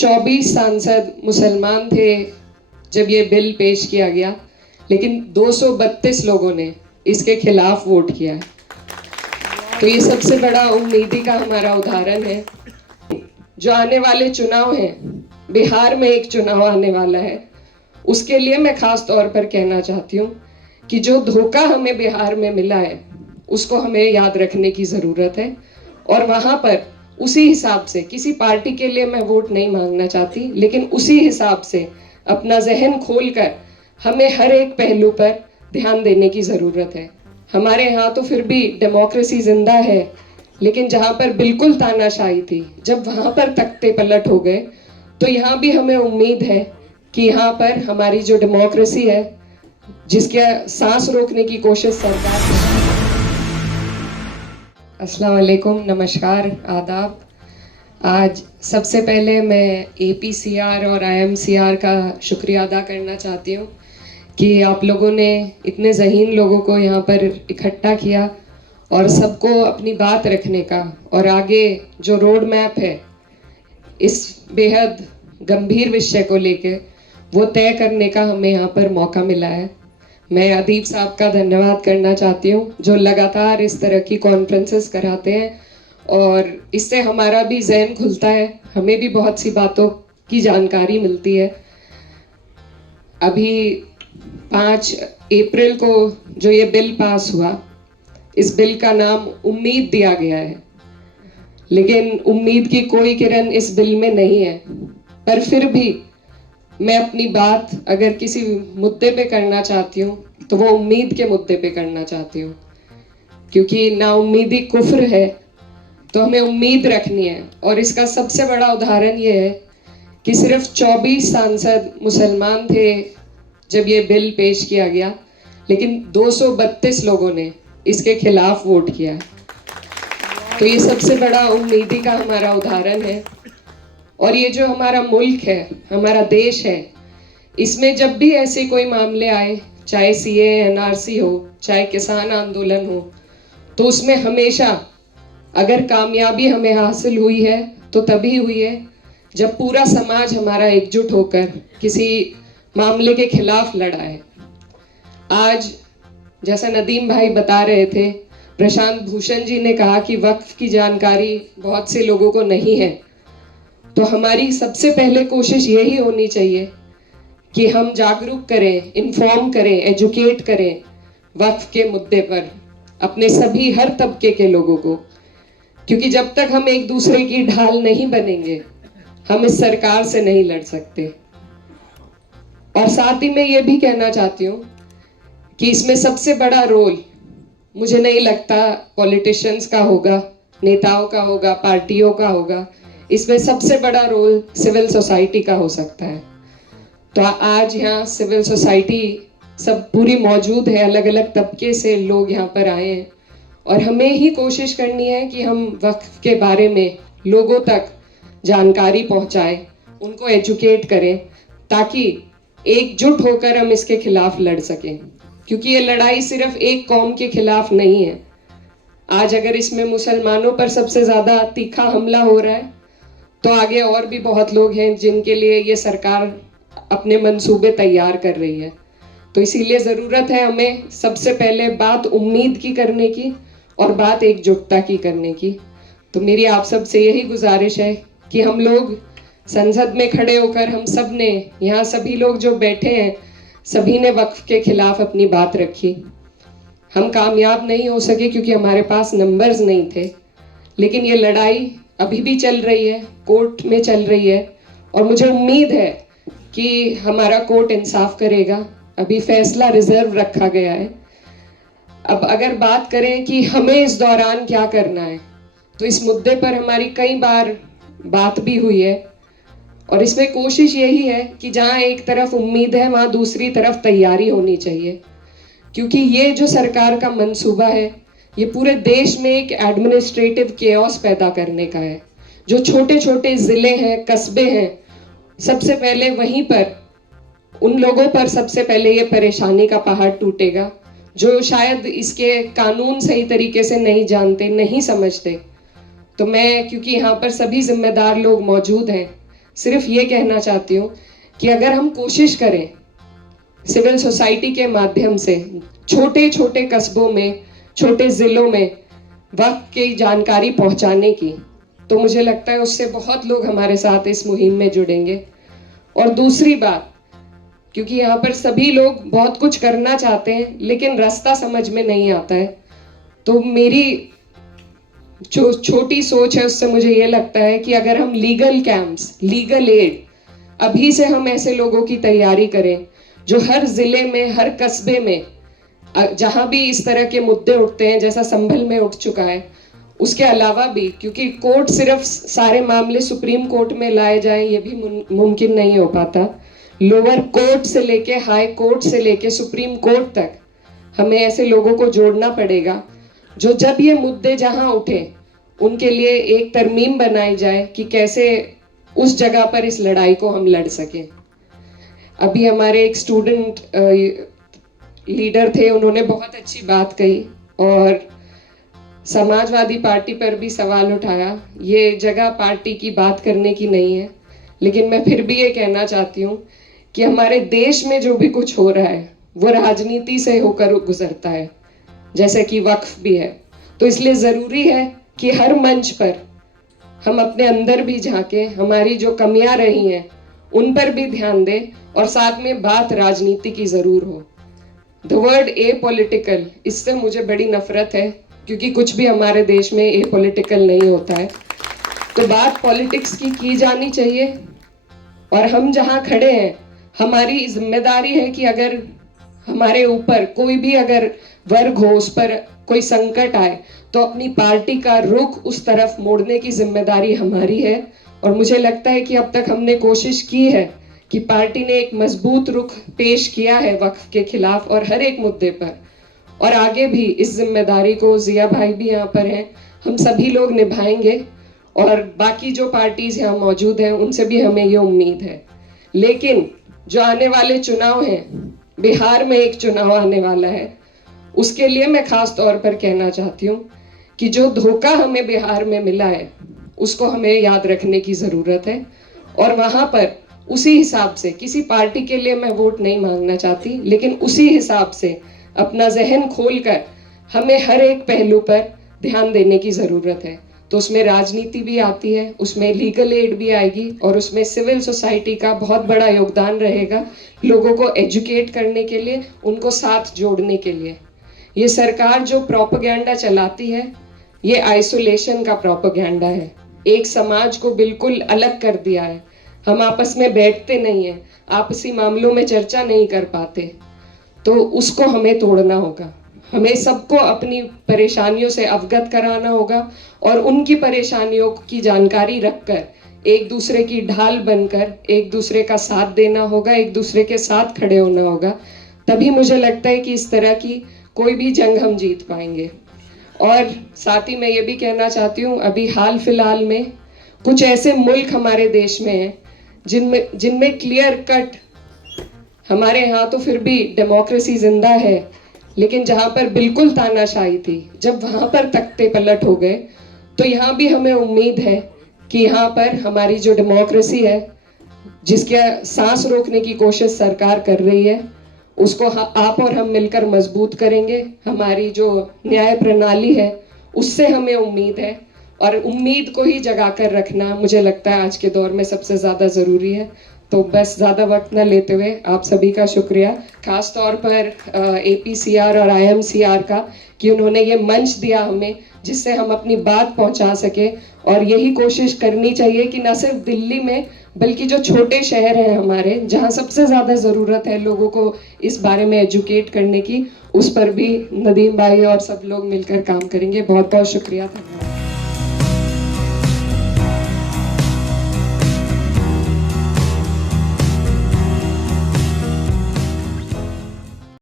24 सांसद मुसलमान थे जब ये बिल पेश किया गया, लेकिन 232 लोगों ने इसके खिलाफ वोट किया है। तो ये सबसे बड़ा उम्मीदी का हमारा उदाहरण है। जो आने वाले चुनाव हैं, बिहार में एक चुनाव आने वाला है, उसके लिए मैं खास तौर पर कहना चाहती हूँ कि जो धोखा हमें बिहार में मिला है उसको हमें याद रखने की ज़रूरत है। और वहाँ पर उसी हिसाब से, किसी पार्टी के लिए मैं वोट नहीं मांगना चाहती, लेकिन उसी हिसाब से अपना जहन खोलकर हमें हर एक पहलू पर ध्यान देने की ज़रूरत है। हमारे यहाँ तो फिर भी डेमोक्रेसी जिंदा है, लेकिन जहाँ पर बिल्कुल तानाशाही थी, जब वहाँ पर तख्ते पलट हो गए, तो यहाँ भी हमें उम्मीद है कि यहाँ पर हमारी जो डेमोक्रेसी है, जिसके सांस रोकने की कोशिश सरकार। अस्सलाम वालेकुम, नमस्कार, आदाब। आज सबसे पहले मैं APCR और IMCR का शुक्रिया अदा करना चाहती हूँ कि आप लोगों ने इतने ज़हीन लोगों को यहाँ पर इकट्ठा किया और सबको अपनी बात रखने का और आगे जो रोड मैप है इस बेहद गंभीर विषय को लेके वो तय करने का हमें यहाँ पर मौका मिला है। मैं अदीब साहब का धन्यवाद करना चाहती हूँ जो लगातार इस तरह की कॉन्फ्रेंसेस कराते हैं और इससे हमारा भी जहन खुलता है, हमें भी बहुत सी बातों की जानकारी मिलती है। अभी 5 अप्रैल को जो ये बिल पास हुआ, इस बिल का नाम उम्मीद दिया गया है, लेकिन उम्मीद की कोई किरण इस बिल में नहीं है। पर फिर भी मैं अपनी बात अगर किसी मुद्दे पे करना चाहती हूँ तो वो उम्मीद के मुद्दे पे करना चाहती हूँ, क्योंकि नाउम्मीदी कुफ्र है, तो हमें उम्मीद रखनी है। और इसका सबसे बड़ा उदाहरण ये है कि सिर्फ 24 सांसद मुसलमान थे जब ये बिल पेश किया गया, लेकिन 232 लोगों ने इसके खिलाफ वोट किया है। तो ये सबसे बड़ा उम्मीदी का हमारा उदाहरण है। और ये जो हमारा मुल्क है, हमारा देश है, इसमें जब भी ऐसे कोई मामले आए, चाहे CA NRC हो, चाहे किसान आंदोलन हो, तो उसमें हमेशा अगर कामयाबी हमें हासिल हुई है तो तभी हुई है जब पूरा समाज हमारा एकजुट होकर किसी मामले के खिलाफ लड़ा है। आज जैसा नदीम भाई बता रहे थे, प्रशांत भूषण जी ने कहा कि वक्फ की जानकारी बहुत से लोगों को नहीं है, तो हमारी सबसे पहले कोशिश यही होनी चाहिए कि हम जागरूक करें, इन्फॉर्म करें, एजुकेट करें वक्फ के मुद्दे पर अपने सभी हर तबके के लोगों को, क्योंकि जब तक हम एक दूसरे की ढाल नहीं बनेंगे हम इस सरकार से नहीं लड़ सकते। और साथ ही मैं ये भी कहना चाहती हूँ कि इसमें सबसे बड़ा रोल मुझे नहीं लगता पॉलिटिशियंस का होगा, नेताओं का होगा, पार्टियों का होगा। इसमें सबसे बड़ा रोल सिविल सोसाइटी का हो सकता है। तो आज यहाँ सिविल सोसाइटी सब पूरी मौजूद है, अलग अलग तबके से लोग यहाँ पर आए हैं और हमें ही कोशिश करनी है कि हम वक्फ के बारे में लोगों तक जानकारी पहुँचाएं, उनको एजुकेट करें, ताकि एकजुट होकर हम इसके खिलाफ लड़ सकें। क्योंकि ये लड़ाई सिर्फ एक कौम के खिलाफ नहीं है। आज अगर इसमें मुसलमानों पर सबसे ज़्यादा तीखा हमला हो रहा है, तो आगे और भी बहुत लोग हैं जिनके लिए ये सरकार अपने मंसूबे तैयार कर रही है। तो इसीलिए ज़रूरत है हमें सबसे पहले बात उम्मीद की करने की और बात एकजुटता की करने की। तो मेरी आप सब से यही गुजारिश है कि हम लोग संसद में खड़े होकर हम सब ने, यहाँ सभी लोग जो बैठे हैं, सभी ने वक्फ के खिलाफ अपनी बात रखी। हम कामयाब नहीं हो सके क्योंकि हमारे पास नंबर्स नहीं थे, लेकिन ये लड़ाई अभी भी चल रही है, कोर्ट में चल रही है और मुझे उम्मीद है कि हमारा कोर्ट इंसाफ करेगा। अभी फैसला रिजर्व रखा गया है। अब अगर बात करें कि हमें इस दौरान क्या करना है, तो इस मुद्दे पर हमारी कई बार बात भी हुई है और इसमें कोशिश यही है कि जहाँ एक तरफ उम्मीद है वहाँ दूसरी तरफ तैयारी होनी चाहिए। क्योंकि ये जो सरकार का मंसूबा है, ये पूरे देश में एक एडमिनिस्ट्रेटिव केओस पैदा करने का है। जो छोटे छोटे ज़िले हैं, कस्बे हैं, सबसे पहले वहीं पर उन लोगों पर सबसे पहले ये परेशानी का पहाड़ टूटेगा जो शायद इसके कानून सही तरीके से नहीं जानते, नहीं समझते। तो मैं, क्योंकि यहाँ पर सभी जिम्मेदार लोग मौजूद हैं, सिर्फ ये कहना चाहती हूँ कि अगर हम कोशिश करें सिविल सोसाइटी के माध्यम से छोटे छोटे कस्बों में, छोटे ज़िलों में वक्त की जानकारी पहुंचाने की, तो मुझे लगता है उससे बहुत लोग हमारे साथ इस मुहिम में जुड़ेंगे। और दूसरी बात, क्योंकि यहाँ पर सभी लोग बहुत कुछ करना चाहते हैं लेकिन रास्ता समझ में नहीं आता है, तो मेरी जो छोटी सोच है उससे मुझे ये लगता है कि अगर हम लीगल कैंप्स, लीगल एड अभी से हम ऐसे लोगों की तैयारी करें जो हर जिले में, हर कस्बे में जहां भी इस तरह के मुद्दे उठते हैं, जैसा संभल में उठ चुका है, उसके अलावा भी, क्योंकि कोर्ट सिर्फ सारे मामले सुप्रीम कोर्ट में लाए जाएं ये भी मुमकिन नहीं हो पाता, लोअर कोर्ट से लेके हाई कोर्ट से लेके सुप्रीम कोर्ट तक हमें ऐसे लोगों को जोड़ना पड़ेगा जो जब ये मुद्दे जहां उठे उनके लिए एक तरमीम बनाई जाए कि कैसे उस जगह पर इस लड़ाई को हम लड़ सकें। अभी हमारे एक स्टूडेंट लीडर थे, उन्होंने बहुत अच्छी बात कही और समाजवादी पार्टी पर भी सवाल उठाया। ये जगह पार्टी की बात करने की नहीं है, लेकिन मैं फिर भी ये कहना चाहती हूँ कि हमारे देश में जो भी कुछ हो रहा है वो राजनीति से होकर गुजरता है, जैसे कि वक्फ भी है। तो इसलिए ज़रूरी है कि हर मंच पर हम अपने अंदर भी झांके, हमारी जो कमियां रही हैं उन पर भी ध्यान दें और साथ में बात राजनीति की ज़रूर हो। द वर्ड ए पॉलिटिकल, इससे मुझे बड़ी नफरत है क्योंकि कुछ भी हमारे देश में ए पॉलिटिकल नहीं होता है। तो बात पॉलिटिक्स की जानी चाहिए और हम जहां खड़े हैं हमारी जिम्मेदारी है कि अगर हमारे ऊपर कोई भी अगर वर्ग हो, उस पर कोई संकट आए, तो अपनी पार्टी का रुख उस तरफ मोड़ने की जिम्मेदारी हमारी है। और मुझे लगता है कि अब तक हमने कोशिश की है कि पार्टी ने एक मजबूत रुख पेश किया है वक्फ के खिलाफ और हर एक मुद्दे पर, और आगे भी इस जिम्मेदारी को, जिया भाई भी यहाँ पर हैं, हम सभी लोग निभाएंगे और बाकी जो पार्टीज यहाँ मौजूद हैं उनसे भी हमें ये उम्मीद है। लेकिन जो आने वाले चुनाव हैं, बिहार में एक चुनाव आने वाला है, उसके लिए मैं खास तौर पर कहना चाहती हूँ कि जो धोखा हमें बिहार में मिला है उसको हमें याद रखने की ज़रूरत है। और वहाँ पर उसी हिसाब से, किसी पार्टी के लिए मैं वोट नहीं मांगना चाहती, लेकिन उसी हिसाब से अपना जहन खोलकर हमें हर एक पहलू पर ध्यान देने की ज़रूरत है। तो उसमें राजनीति भी आती है, उसमें लीगल एड भी आएगी और उसमें सिविल सोसाइटी का बहुत बड़ा योगदान रहेगा लोगों को एजुकेट करने के लिए, उनको साथ जोड़ने के लिए। ये सरकार जो प्रोपेगेंडा चलाती है ये आइसोलेशन का प्रोपेगेंडा है, एक समाज को बिल्कुल अलग कर दिया है। हम आपस में बैठते नहीं हैं, आपसी मामलों में चर्चा नहीं कर पाते, तो उसको हमें तोड़ना होगा। हमें सबको अपनी परेशानियों से अवगत कराना होगा और उनकी परेशानियों की जानकारी रखकर एक दूसरे की ढाल बनकर एक दूसरे का साथ देना होगा, एक दूसरे के साथ खड़े होना होगा। तभी मुझे लगता है कि इस तरह की कोई भी जंग हम जीत पाएंगे। और साथ ही मैं ये भी कहना चाहती हूँ, अभी हाल फिलहाल में कुछ ऐसे मुल्क हमारे देश में हैं जिनमें क्लियर कट, हमारे यहाँ तो फिर भी डेमोक्रेसी जिंदा है, लेकिन जहाँ पर बिल्कुल तानाशाही थी, जब वहाँ पर तख्ते पलट हो गए, तो यहाँ भी हमें उम्मीद है कि यहाँ पर हमारी जो डेमोक्रेसी है, जिसके सांस रोकने की कोशिश सरकार कर रही है, उसको आप और हम मिलकर मजबूत करेंगे। हमारी जो न्याय प्रणाली है उससे हमें उम्मीद है और उम्मीद को ही जगा कर रखना मुझे लगता है आज के दौर में सबसे ज़्यादा ज़रूरी है। तो बस ज़्यादा वक्त न लेते हुए आप सभी का शुक्रिया, खास तौर पर APCR और IMCR का, कि उन्होंने ये मंच दिया हमें जिससे हम अपनी बात पहुंचा सके। और यही कोशिश करनी चाहिए कि न सिर्फ दिल्ली में बल्कि जो छोटे शहर हैं हमारे, जहां सबसे ज़्यादा ज़रूरत है लोगों को इस बारे में एजुकेट करने की, उस पर भी नदीम भाई और सब लोग मिलकर काम करेंगे। बहुत बहुत शुक्रिया, धन्यवाद।